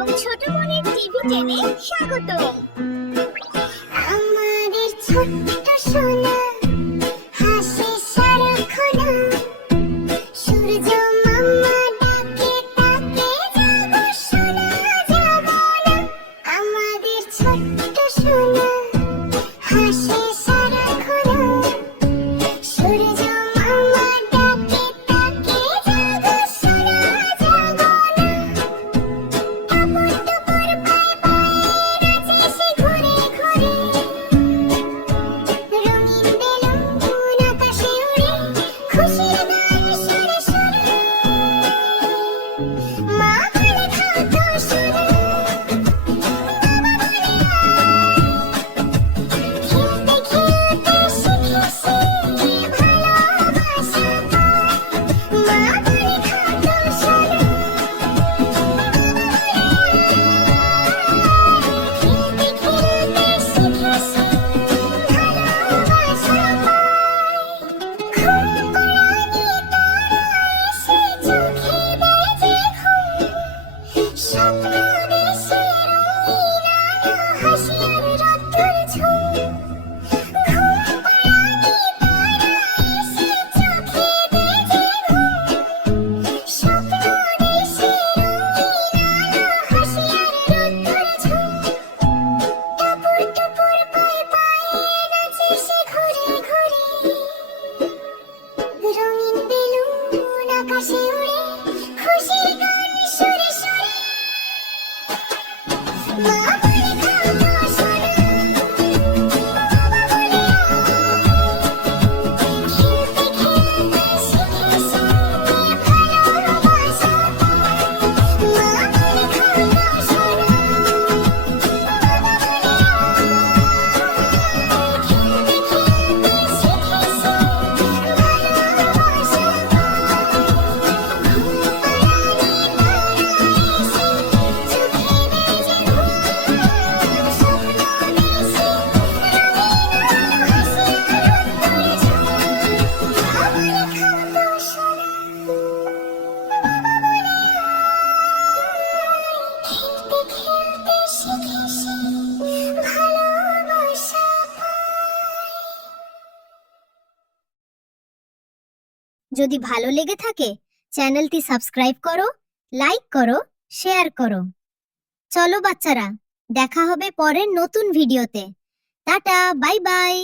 এবং ছোট বোনের টিভি টেনে স্বাগতম। আমাদের ছোট্ট সোনা হাসে সারাক্ষণ, সূর্য মামা ডাকে তাকে জাগো সোনা জাগো না। আমাদের ছোট্ট সোনা হাসে সারাক্ষণ, সূর্য মামা ডাকে তাকে জাগো সোনা জাগো না। টুপুর টুপুর পায়ে পায়ে নাচে সে ঘুরে ঘুরে, রঙিন বেলুন আকাশে উড়ে, খুশির গান সুরে সুরে। মা বলে খাও তো সোনা, বাবা বলে খেলতে খেলতে শিখেছি ভালোবাসা পায়। মা বলে খাও তো সোনা, খেলতে খেলতে শিখেছি ভালোবাসা পায়। ঘুম পাড়ানি তারা এসে চোখে বেজে ঘুম, স্বপ্ন দেশে রঙিন আলো হাসি আর রোদ্দুর ঝুম। ঘুম পাড়ানি তারা এসে চোখে বেজে ঘুম, স্বপ্ন দেশে রঙিন আলো হাসি আর রোদ্দুর ঝুম। টুপুর টুপুর পায়ে পায়ে নাচে সে ঘুরে ঘুরে, রঙিন বেলুন আকাশে উড়ে, খুশির গান সুরে সুরে। মা বলে খাও তো সোনা, বাবা বলে খেলতে খেলতে শিখেছি ভালোবাসা পায়। মা বলে খাও তো সোনা, বাবা বলে খেলতে খেলতে শিখেছি ভালোবাসা পায়। ঘুম পাড়ানি তারা এসে চোখে বেজে ঘুম, স্বপ্ন দেশে রঙিন আলো হাসি আর রোদ্দুর ঝুম। মা বলে খাও তো সোনা, বাবা বলে খেলতে খেলতে শিখেছি ভালোবাসা পায়। যদি ভালো লেগে থাকে চ্যানেলটি সাবস্ক্রাইব করো, লাইক করো, শেয়ার করো। চলো বাচ্চারা, দেখা হবে পরের নতুন ভিডিওতে। Tata, bye bye.